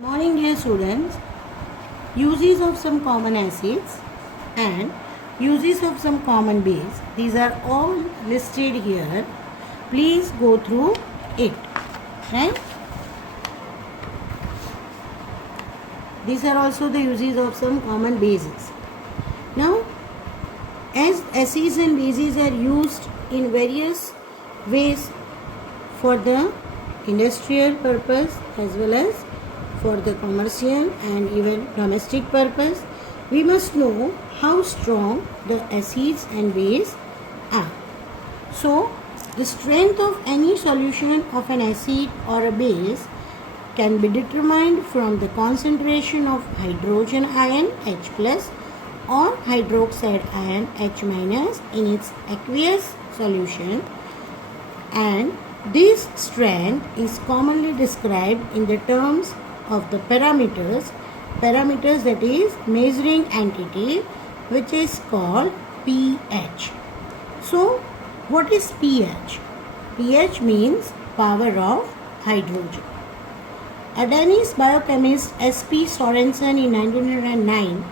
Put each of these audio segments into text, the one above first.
Morning, dear students. Uses of some common acids and uses of some common base. These are all listed here. Please go through it. Right? These are also the uses of some common bases. Now, as acids and bases are used in various ways for the industrial purpose as well as for the commercial and even domestic purpose, we must know how strong the acids and base are. So, the strength of any solution of an acid or a base can be determined from the concentration of hydrogen ion H plus or hydroxide ion H minus in its aqueous solution, and this strength is commonly described in the terms of the parameters that is measuring entity, which is called pH. So what is pH? pH means power of hydrogen. A Danish biochemist S.P. Sorensen in 1909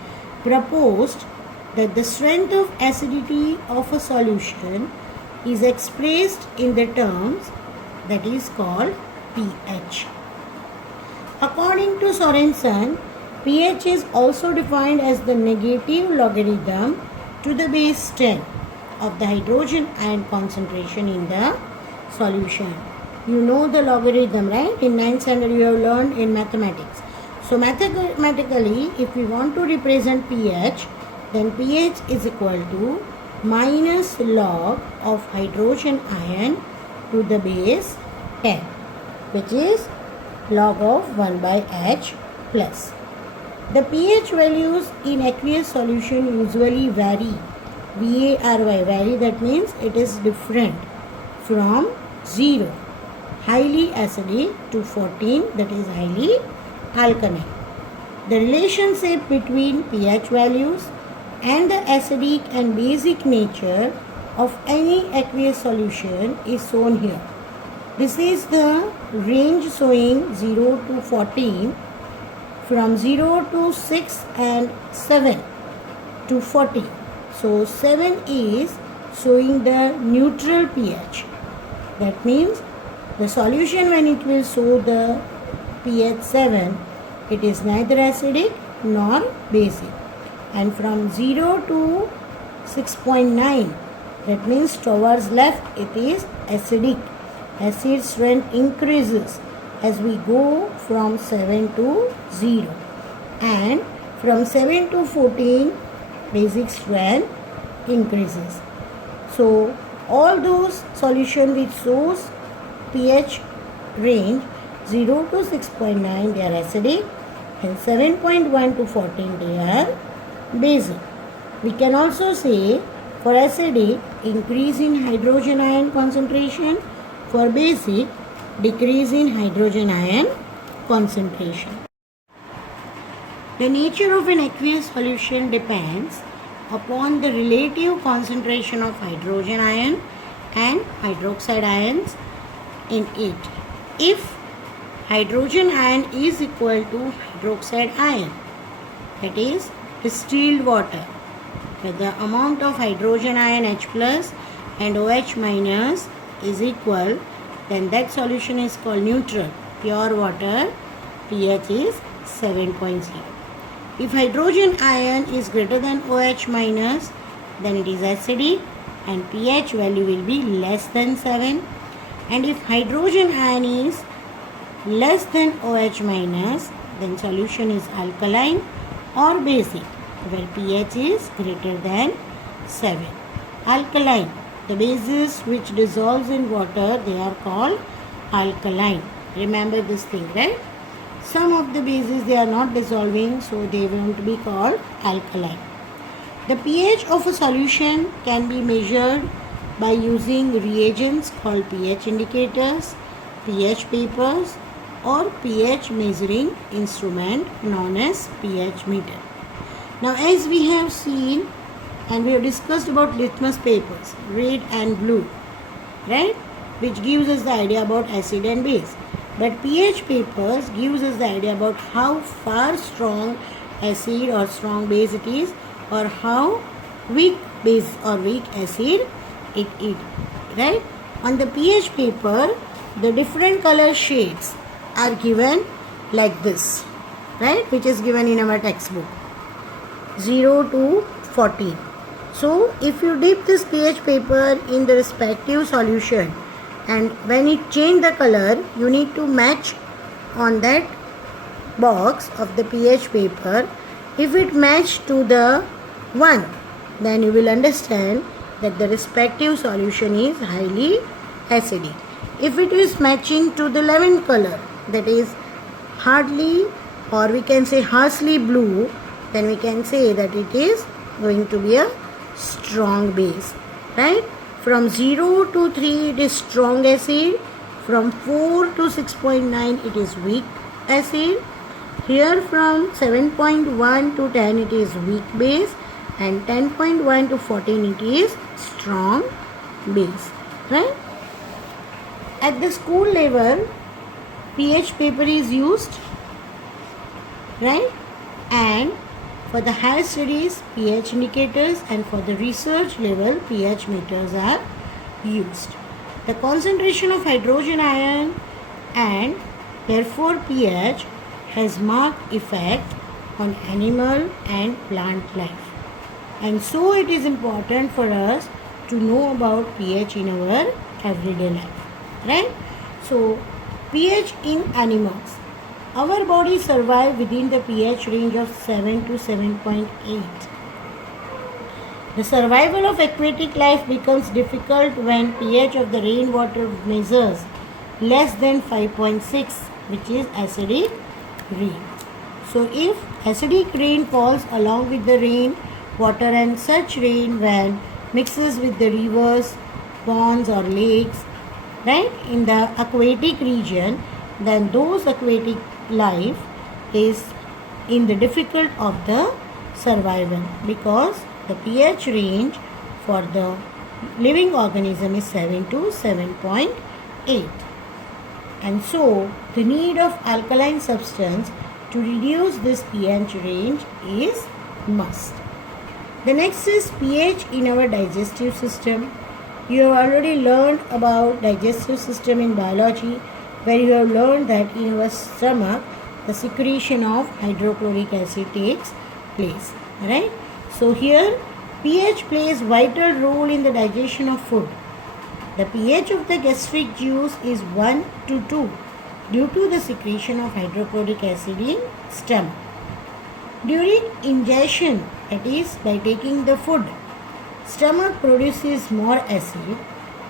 proposed that the strength of acidity of a solution is expressed in the terms that is called pH. According to Sorensen, pH is also defined as the negative logarithm to the base 10 of the hydrogen ion concentration in the solution. You know the logarithm, right? In 9th standard you have learned in mathematics. So mathematically, if we want to represent pH, then pH is equal to minus log of hydrogen ion to the base 10, which is log of 1 by H plus. The pH values in aqueous solution usually vary. vary, that means it is different from 0, highly acidic, to 14, that is highly alkaline. The relationship between pH values and the acidic and basic nature of any aqueous solution is shown here. This is the range showing 0 to 14, from 0 to 6 and 7 to 14. So 7 is showing the neutral pH. That means the solution, when it will show the pH 7, it is neither acidic nor basic. And from 0 to 6.9, that means towards left, it is acidic. Acid strength increases as we go from 7 to 0, and from 7 to 14 basic strength increases. So all those solutions which shows pH range 0 to 6.9, they are acidic, and 7.1 to 14, they are basic. We can also say for acidic, increase in hydrogen ion concentration, for basic, decrease in hydrogen ion concentration. The nature of an aqueous solution depends upon the relative concentration of hydrogen ion and hydroxide ions in it. If hydrogen ion is equal to hydroxide ion, that is distilled water, where the amount of hydrogen ion H plus and OH minus is equal, then that solution is called neutral. Pure water, pH is 7.0. If hydrogen ion is greater than OH minus, then it is acidic and pH value will be less than 7. And if hydrogen ion is less than OH minus, then solution is alkaline or basic, where pH is greater than 7. Alkaline, the bases which dissolves in water, they are called alkaline. Remember this thing, right? Some of the bases, they are not dissolving, so they won't be called alkaline. The pH of a solution can be measured by using reagents called pH indicators, pH papers, or pH measuring instrument known as pH meter. Now, as we have seen and we have discussed about litmus papers, red and blue, right, which gives us the idea about acid and base. But pH papers gives us the idea about how far strong acid or strong base it is, or how weak base or weak acid it is, right? On the pH paper, the different color shades are given like this, right, which is given in our textbook, 0 to 14. So if you dip this pH paper in the respective solution, and when it change the color, you need to match on that box of the pH paper. If it match to the 1, then you will understand that the respective solution is highly acidic. If it is matching to the 11 color, that is hardly, or we can say harshly blue, then we can say that it is going to be a strong base, right? From 0 to 3 it is strong acid, from 4 to 6.9 it is weak acid, here from 7.1 to 10 it is weak base, and 10.1 to 14 it is strong base, right? At the school level, pH paper is used, right? And for the higher studies, pH indicators, and for the research level, pH meters are used. The concentration of hydrogen ion and therefore pH has marked effect on animal and plant life. And so it is important for us to know about pH in our everyday life, right? So pH in animals. Our body survive within the pH range of 7 to 7.8. The survival of aquatic life becomes difficult when pH of the rainwater measures less than 5.6, which is acidic rain. So if acidic rain falls along with the rain water, and such rain when mixes with the rivers, ponds or lakes, right, in the aquatic region, then those aquatic life is in the difficult of the survival, because the pH range for the living organism is 7 to 7.8. And so the need of alkaline substance to reduce this pH range is must. The next is pH in our digestive system. You have already learned about digestive system in biology, where you have learned that in our stomach the secretion of hydrochloric acid takes place, right? So here pH plays vital role in the digestion of food. The pH of the gastric juice is 1 to 2 due to the secretion of hydrochloric acid in stomach. During ingestion, that is by taking the food, stomach produces more acid,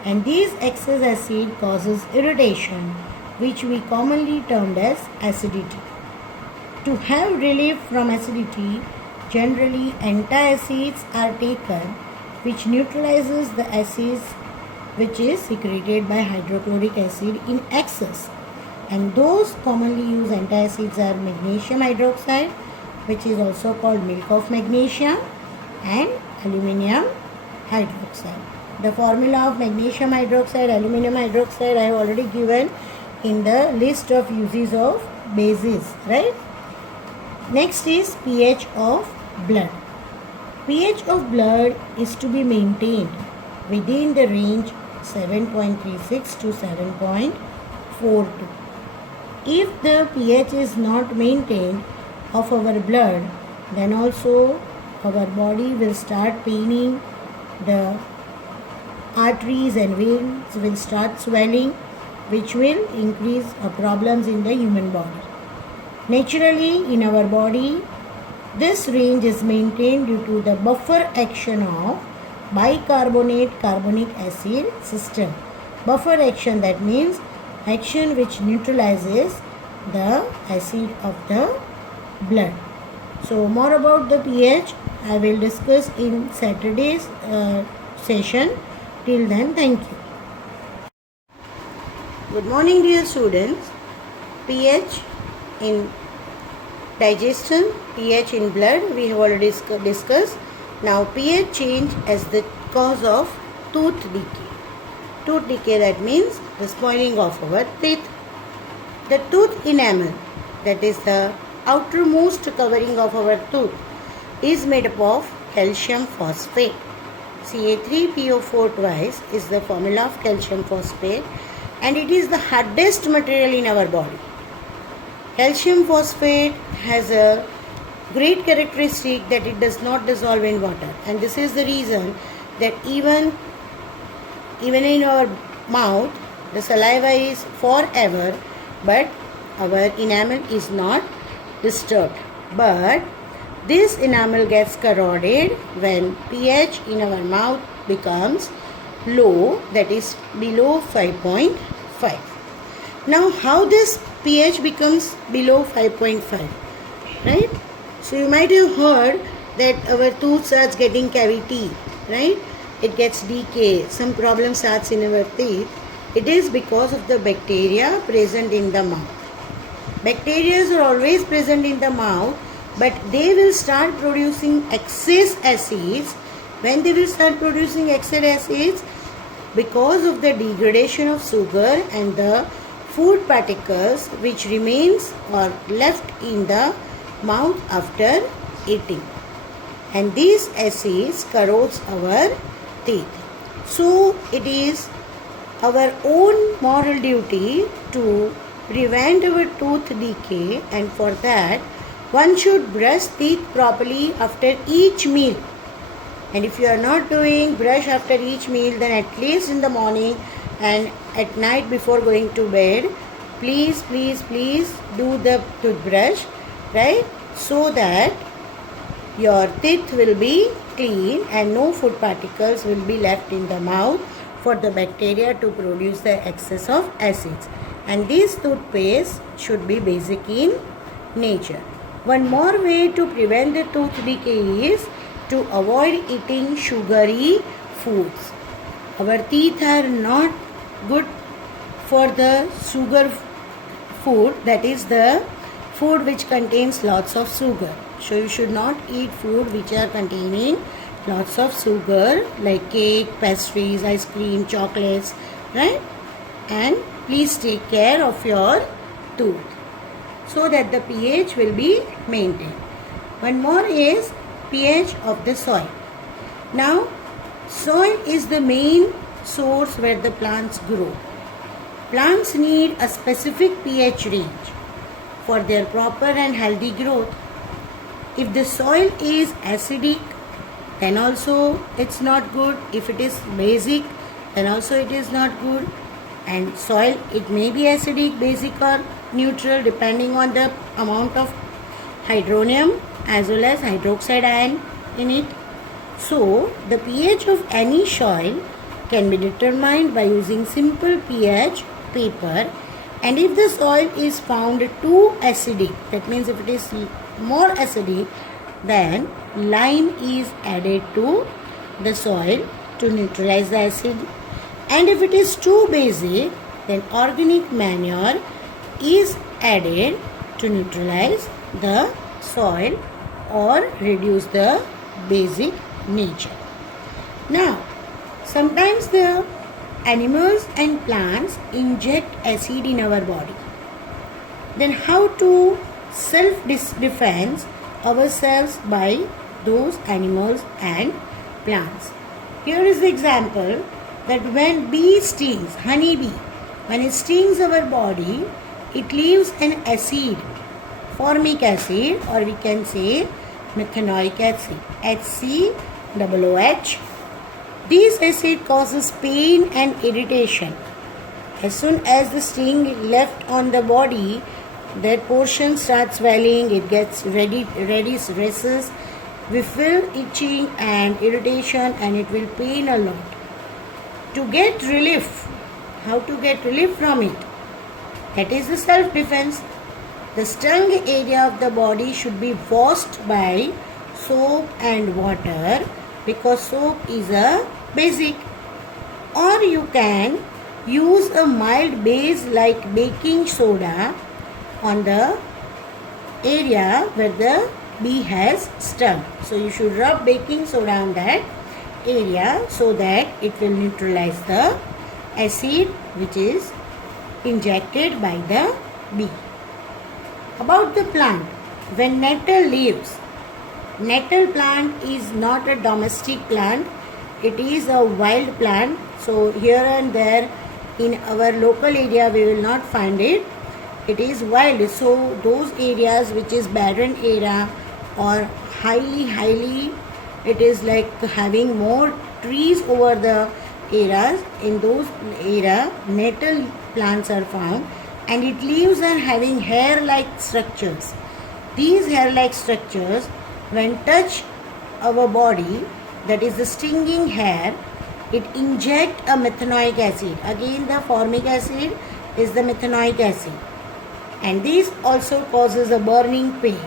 and this excess acid causes irritation, which we commonly termed as acidity. To have relief from acidity, generally antacids are taken, which neutralizes the acids which is secreted by hydrochloric acid in excess. And those commonly used antacids are magnesium hydroxide, which is also called milk of magnesium, and aluminum hydroxide. The formula of magnesium hydroxide, aluminum hydroxide I have already given in the list of uses of bases, right? Next is pH of blood. pH of blood is to be maintained within the range 7.36 to 7.42. If the pH is not maintained of our blood, then also our body will start paining, the arteries and veins will start swelling, which will increase problems in the human body. Naturally, in our body, this range is maintained due to the buffer action of bicarbonate carbonic acid system. Buffer action, that means action which neutralizes the acid of the blood. So more about the pH I will discuss in Saturday's session. Till then, thank you. Good morning, dear students. pH in digestion, pH in blood we have already discussed. Now pH change as the cause of tooth decay. Tooth decay, that means the spoiling of our teeth. The tooth enamel, that is the outermost covering of our tooth, is made up of calcium phosphate. Ca3PO4 twice is the formula of calcium phosphate, and it is the hardest material in our body. Calcium phosphate has a great characteristic that it does not dissolve in water, and this is the reason that even in our mouth the saliva is forever, but our enamel is not disturbed. But this enamel gets corroded when pH in our mouth becomes low, that is below 5.5. Now how this pH becomes below 5.5, right? So you might have heard that our tooth starts getting cavity, right? It gets decay, some problem starts in our teeth. It is because of the bacteria present in the mouth. Bacteria are always present in the mouth, but they will start producing excess acids. When they will start producing excess acids, because of the degradation of sugar and the food particles which remains or left in the mouth after eating, and these acids corrodes our teeth. So it is our own moral duty to prevent our tooth decay, and for that one should brush teeth properly after each meal. And if you are not doing brush after each meal, then at least in the morning and at night before going to bed, please do the toothbrush, right? So that your teeth will be clean and no food particles will be left in the mouth for the bacteria to produce the excess of acids. And this toothpaste should be basic in nature. One more way to prevent the tooth decay is to avoid eating sugary foods. Our teeth are not good for the sugar food, that is the food which contains lots of sugar. So you should not eat food which are containing lots of sugar like cake, pastries, ice cream, chocolates, right? And please take care of your tooth so that the pH will be maintained. One more is pH of the soil. Now, soil is the main source where the plants grow. Plants need a specific pH range for their proper and healthy growth. If the soil is acidic, then also it's not good. If it is basic, then also it is not good. And soil, it may be acidic, basic or neutral depending on the amount of hydronium as well as hydroxide ion in it. So the pH of any soil can be determined by using simple pH paper, and if the soil is found too acidic, that means if it is more acidic, then lime is added to the soil to neutralize the acid, and if it is too basic, then organic manure is added to neutralize the soil or reduce the basic nature. Now, sometimes the animals and plants inject acid in our body. Then how to self-defense ourselves by those animals and plants? Here is the example that when bee stings, honey bee, when it stings our body, it leaves an acid, formic acid, or we can say methanoic acid, HCOOH. This acid causes pain and irritation. As soon as the sting left on the body, that portion starts swelling, it gets reddish rashes, we feel itching and irritation, and it will pain a lot. To get relief, how to get relief from it? That is the self-defense. The stung area of the body should be washed by soap and water, because soap is a basic. Or you can use a mild base like baking soda on the area where the bee has stung. So you should rub baking soda on that area so that it will neutralize the acid which is injected by the B. About the plant, when nettle leaves, nettle plant is not a domestic plant, it is a wild plant. So here and there in our local area we will not find it. It is wild. So those areas which is barren area or highly it is like having more trees over the areas, in those area nettle plants are found, and its leaves are having hair-like structures. These hair-like structures, when touch our body, that is the stinging hair, it inject a methanoic acid. Again, the formic acid is the methanoic acid, and this also causes a burning pain.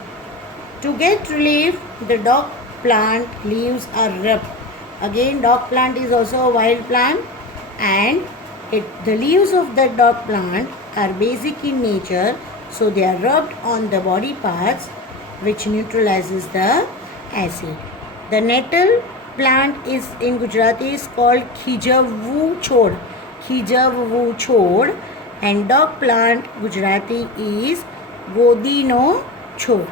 To get relief, the dock plant leaves are rubbed. Again, dock plant is also a wild plant, and the leaves of the dock plant are basic in nature, so they are rubbed on the body parts, which neutralizes the acid. The nettle plant is in Gujarati is called Khijavu chod. Khijavu chod, and dock plant Gujarati is Godino chod.